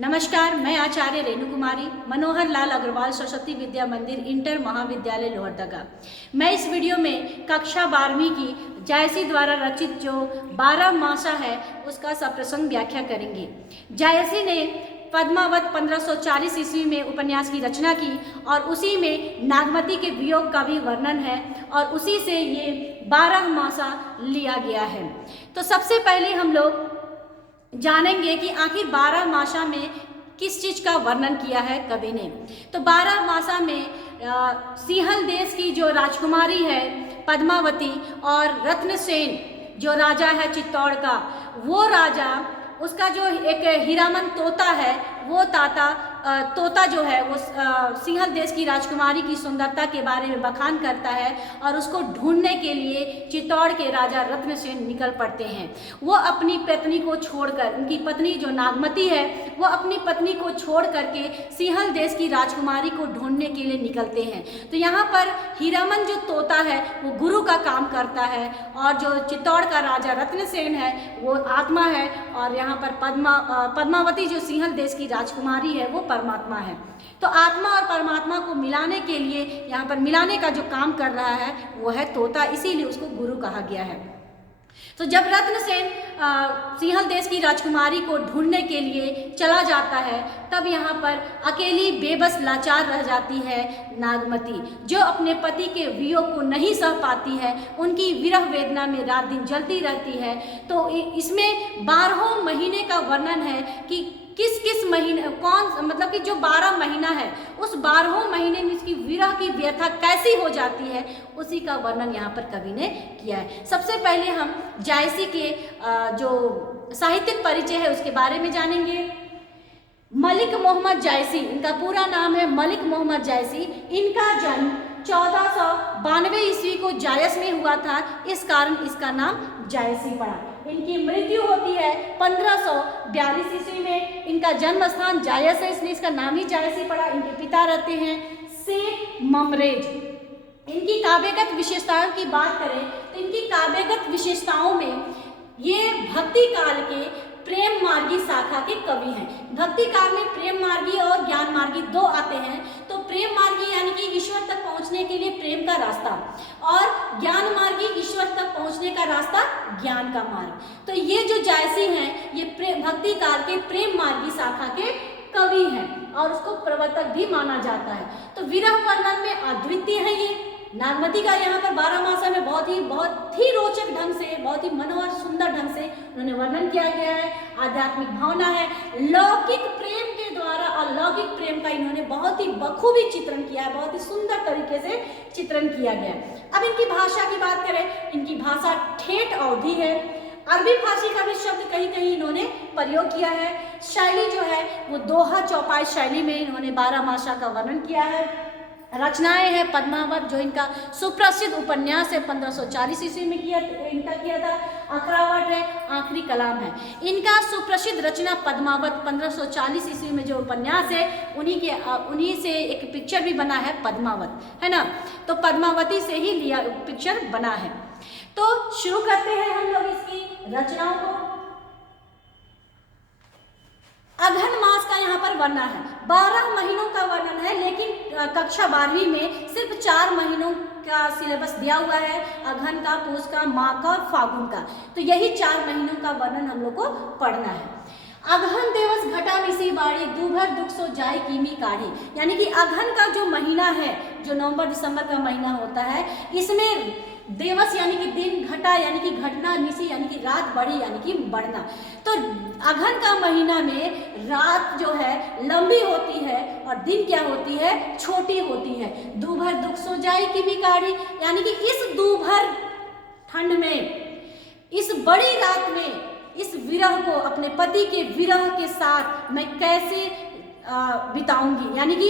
नमस्कार, मैं आचार्य रेणु कुमारी, मनोहर लाल अग्रवाल सरस्वती विद्या मंदिर इंटर महाविद्यालय लोहरदगा। मैं इस वीडियो में कक्षा 12वीं की जायसी द्वारा रचित जो 12 मासा है उसका सप्रसंग व्याख्या करेंगे। जायसी ने पद्मावत 1540 ईस्वी में उपन्यास की रचना की और उसी में नागमती के वियोग का भी वर्णन है और उसी से ये 12 मासा लिया गया है। तो सबसे पहले हम लोग जानेंगे कि आखिर 12 मासा में किस चीज़ का वर्णन किया है कवि ने। तो 12 मासा में सिंहल देश की जो राजकुमारी है पद्मावती और रत्नसेन जो राजा है चित्तौड़ का, वो राजा, उसका जो एक हीरामन तोता है, वो तोता जो है वो सिंहल देश की राजकुमारी की सुंदरता के बारे में बखान करता है और उसको ढूंढने के लिए चित्तौड़ के राजा रत्नसेन निकल पड़ते हैं। वो अपनी पत्नी को छोड़कर, उनकी पत्नी जो नागमती है, वो अपनी पत्नी को छोड़ करके सिंहल देश की राजकुमारी को ढूंढने के लिए निकलते हैं। तो यहाँ पर हीरामन जो तोता है वो गुरु का काम करता है और जो चित्तौड़ का राजा रत्नसेन है वो आत्मा है और यहाँ पर पद्मावती जो सिंहल देश की राजकुमारी है वो परमात्मा है। तो आत्मा और परमात्मा को मिलाने के लिए यहाँ पर मिलाने का जो काम कर रहा है वो है तोता, इसीलिए उसको गुरु कहा गया है। तो जब रत्नसेन सिंहल देश की राजकुमारी को ढूंढने के लिए चला जाता है तब यहाँ पर अकेली बेबस लाचार रह जाती है नागमती, जो अपने पति के वियोग को नहीं सह पाती है। उनकी विरह वेदना में रात दिन जलती रहती है। तो इसमें 12 महीने का वर्णन है कि किस किस महीने मतलब कि जो 12 महीना है उस 12 महीने में इसकी विरह की व्यथा कैसी हो जाती है उसी का वर्णन यहाँ पर कवि ने किया है। सबसे पहले हम जायसी के जो साहित्यिक परिचय है उसके बारे में जानेंगे। मलिक मोहम्मद जायसी, इनका पूरा नाम है मलिक मोहम्मद जायसी। इनका जन्म 1492 ईस्वी को जायस में हुआ था, इस कारण इसका नाम जायसी पड़ा। इनकी मृत्यु होती है 1542 ईस्वी में। इनका जन्म स्थान जायस है, इसलिए इसका नाम ही जायसी पड़ा। इनके पिता रहते हैं शेख ममरेज। इनकी काव्यगत विशेषताओं की बात करें तो इनकी काव्यगत विशेषताओं में ये भक्ति काल के प्रेम मार्गी शाखा के कवि हैं। भक्ति काल में प्रेम मार्गी और ज्ञान मार्गी दो आते हैं। तो प्रेम मार्गी यानी कि ईश्वर तक पहुंचने के लिए प्रेम का रास्ता, और ज्ञान मार्गी ईश्वर तक पहुंचने का रास्ता ज्ञान का मार्ग। तो ये जो जायसी हैं ये भक्ति काल के प्रेम मार्गी शाखा के कवि हैं और उसको प्रवर्तक भी माना जाता है। तो विरह वर्णन में अद्वितीय है ये। नागमती का यहाँ पर 12 मासा में बहुत ही रोचक ढंग से, बहुत ही मनोहर सुंदर ढंग से उन्होंने वर्णन किया गया है। आध्यात्मिक भावना है, लौकिक प्रेम के द्वारा अलौकिक प्रेम का इन्होंने बहुत ही बखूबी चित्रण किया है, बहुत ही सुंदर तरीके से चित्रण किया गया है। अब इनकी भाषा की बात करें, इनकी भाषा ठेठ अवधी है। अरबी फारसी का भी शब्द कहीं कहीं इन्होंने प्रयोग किया है। शैली जो है वो दोहा चौपाई शैली में इन्होंने 12 मासा का वर्णन किया है। रचनाएं हैं पद्मावत जो इनका सुप्रसिद्ध उपन्यास है, 1540 ईस्वी में किया था। अखरावट है, आखिरी कलाम है। इनका सुप्रसिद्ध रचना पद्मावत 1540 ईस्वी में जो उपन्यास है उन्हीं से एक पिक्चर भी बना है पद्मावत, है ना। तो पद्मावती से ही लिया पिक्चर बना है। तो शुरू करते हैं हम लोग इसकी रचनाओं को। अघन मास का यहाँ पर वर्णन है, 12 महीनों का वर्णन है, लेकिन कक्षा 12वीं में सिर्फ 4 महीनों का सिलेबस दिया हुआ है, अघन का, पूस का, माघ का और फागुन का। तो यही 4 महीनों का वर्णन हम लोग को पढ़ना है। अघन दिवस घटा निसी बाड़ी, दूभर दुख सो जाए कीमी काढ़ी। यानी कि अघन का जो महीना है, जो नवंबर दिसंबर का महीना होता है, इसमें दिवस यानी कि दिन, घटा यानी कि घटना, निसी यानी कि रात, बढ़ी यानी कि बढ़ना। तो अघन का महीना में रात जो है लंबी होती है और दिन क्या होती है, छोटी होती है। दूभर दुख सो जाए की भी काढ़ी, यानी कि इस दूभर ठंड में, इस बड़ी रात में, इस विरह को, अपने पति के विरह के साथ मैं कैसे बिताऊंगी। यानी कि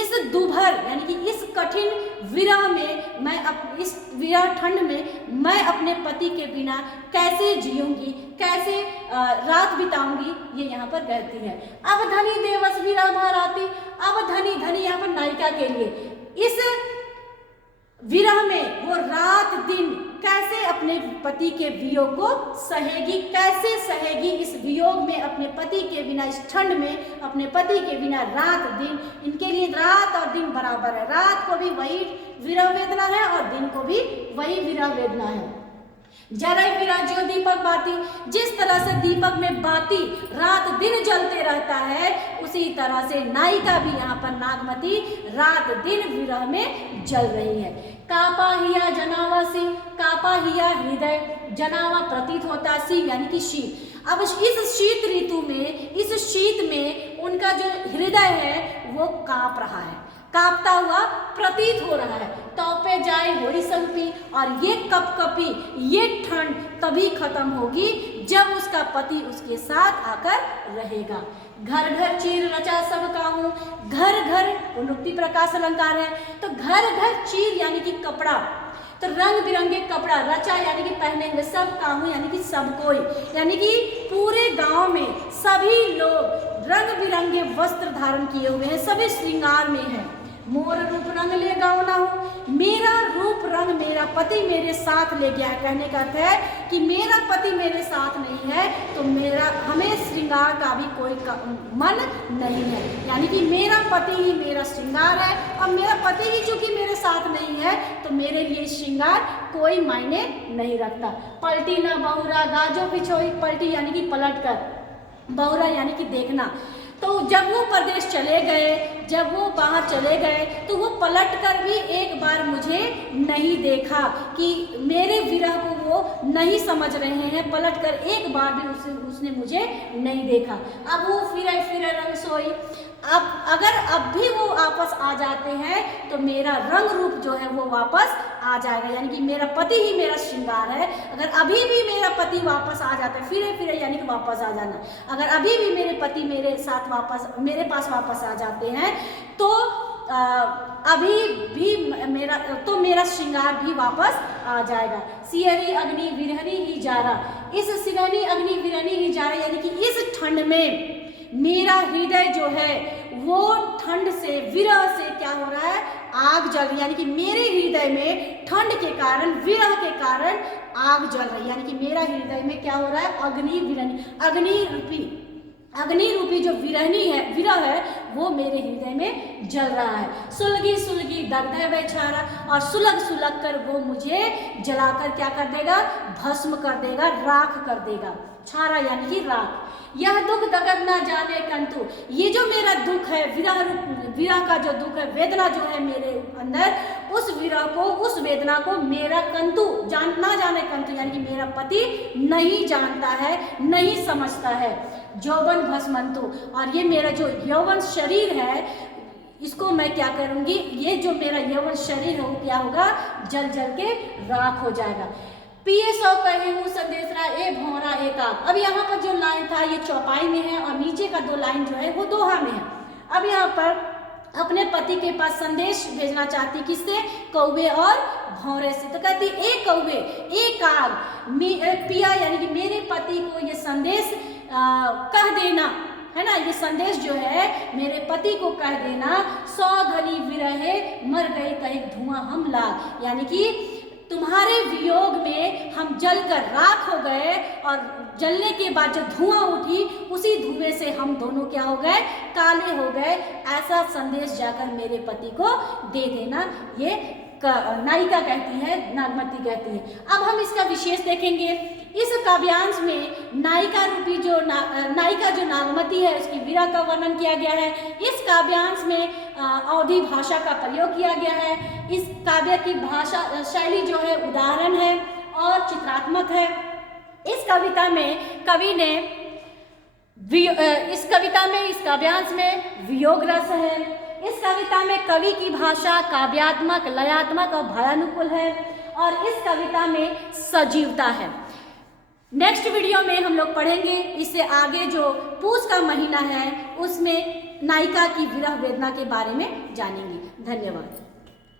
इस दूभर यानी कि इस कठिन विरह में इस विरह ठंड में मैं अपने पति के बिना कैसे जीऊंगी, कैसे रात बिताऊंगी, ये यहाँ पर कहती है। अब धनी देवस विरह भाराती। अब धनी यहाँ पर नायिका के लिए इस विरह में वो रात दिन कैसे अपने पति के वियोग को सहेगी, कैसे सहेगी इस वियोग में अपने पति के बिना, इस ठंड में अपने पति के बिना रात दिन। इनके लिए रात और दिन बराबर है, रात को भी वही विरह वेदना है और दिन को भी वही विरह वेदना है। जरई विरह जो दीपक बाती, जिस तरह से दीपक में बाती रात दिन जलते रहता है, उसी तरह से नायिका भी यहाँ पर नागमती रात दिन विरह में जल रही है। कापा हिया जनावा सी, कापा हिया हृदय, जनावा प्रतीत होता सी यानी कि शीत। अब इस शीत ऋतु में, इस शीत में उनका जो हृदय है वो कांप रहा है, कांपता हुआ प्रतीत हो रहा है। तौपे जाए होरी संपी, और ये कपकपी, ये ठंड तभी खत्म होगी जब उसका पति उसके साथ आकर रहेगा। घर घर चीर रचा सब काहू, घर घर उन्नति प्रकाश अलंकार है, तो घर घर चीर यानी कि कपड़ा, तो रंग बिरंगे कपड़ा, रचा यानी कि पहनेंगे, सब काहू यानी कि सब कोई, यानी कि पूरे गांव में सभी लोग रंग बिरंगे वस्त्र धारण किए हुए हैं, सभी श्रृंगार में हैं। मोर रूप रंग ले गाँव ना हो, मेरा रूप रंग मेरा पति मेरे साथ ले गया है। कहने का अर्थ है कि मेरा पति मेरे साथ नहीं है तो मेरा, हमें श्रृंगार का भी कोई मन नहीं है, यानी कि मेरा पति ही मेरा श्रृंगार है, और मेरा पति ही चूंकि मेरे साथ नहीं है तो मेरे लिए श्रृंगार कोई मायने नहीं रखता। पलटी ना बहुरा गाजो पिछोई, पलटी यानी कि पलट कर, बहुरा यानी कि देखना। तो जब वो प्रदेश चले गए, जब वो बाहर चले गए, तो वो पलट कर भी एक बार मुझे नहीं देखा कि मेरे विरह को वो नहीं समझ रहे हैं, पलट कर एक बार भी उसने मुझे नहीं देखा। अब वो फिरे फिरे रंग सोई, अब अगर अब भी वो वापस आ जाते हैं तो मेरा रंग रूप जो है वो वापस आ जाएगा, यानी कि मेरा पति ही मेरा श्रृंगार है। अगर अभी भी मेरा पति वापस आ जाता है, फिरे फिरे यानी कि वापस आ जाना, अगर अभी भी मेरे पति मेरे साथ वापस, मेरे पास वापस आ जाते हैं तो अभी भी मेरा श्रृंगार भी वापस आ जाएगा। सियरी अग्नि विरहनी ही जारा, इस सिरहनी अग्नि विरहनी ही जारा यानी कि इस ठंड में मेरा हृदय जो है वो ठंड से, विरह से क्या हो रहा है, आग जल रही, यानी कि मेरे हृदय में ठंड के कारण, विरह के कारण आग जल रही, यानी कि मेरा हृदय में क्या हो रहा है, अग्नि विरहनी, अग्नि रूपी जो विरहनी है, विरह है, वो मेरे हृदय में जल रहा है। सुलगी सुलगी दग्ध बेचारा, और सुलग सुलग कर वो मुझे जलाकर क्या कर देगा, भस्म कर देगा, राख कर देगा। छारा यानी कि राख। यह दुख दगद ना जाने कंतु, ये जो मेरा दुख है, विरह का जो दुख है, वेदना जो है मेरे अंदर, उस विरह को, उस वेदना को मेरा कंतु ना जाने कंतु यानी कि मेरा पति नहीं जानता है, नहीं समझता है। यौवन भस्मंतु, और ये मेरा जो यौवन शरीर है इसको मैं क्या करूँगी, ये जो मेरा यौवन शरीर है वो क्या होगा, जल जल के राख हो जाएगा। पिए सौ कहे हूँ संदेशरा ए भौरा एक आग। अब यहाँ पर जो लाइन था ये चौपाई में है और नीचे का दो लाइन जो है वो दोहा में है। अब यहाँ पर अपने पति के पास संदेश भेजना चाहती, किससे, कौवे और भौरे से। तो कहती एक कौवे एक आग, पिया यानी कि मेरे पति को ये संदेश कह देना, है ना, ये संदेश जो है मेरे पति को कह देना, 100 घनी विरहे मर गई कहीं धुआं हम लाग, यानी कि तुम्हारे वियोग में हम जलकर राख हो गए और जलने के बाद जो धुआं उठी उसी धुएं से हम दोनों क्या हो गए, काले हो गए। ऐसा संदेश जाकर मेरे पति को दे देना, ये नायिका कहती है, नागमती कहती है। अब हम इसका विशेष देखेंगे। इस काव्यांश में नायिका रूपी जो नायिका जो नागमती है उसकी विरह का वर्णन किया गया है। इस काव्यांश में अवधी भाषा का प्रयोग किया गया है। इस काव्य की भाषा शैली जो है उदाहरण है और चित्रात्मक है। इस कविता में कवि ने इस काव्यांश में वियोग रस है। इस कविता में कवि की भाषा काव्यात्मक, लयात्मक और भयानुकूल है और इस कविता में सजीवता है। नेक्स्ट वीडियो में हम लोग पढ़ेंगे इससे आगे जो पूस का महीना है उसमें नायिका की विरह वेदना के बारे में जानेंगे। धन्यवाद।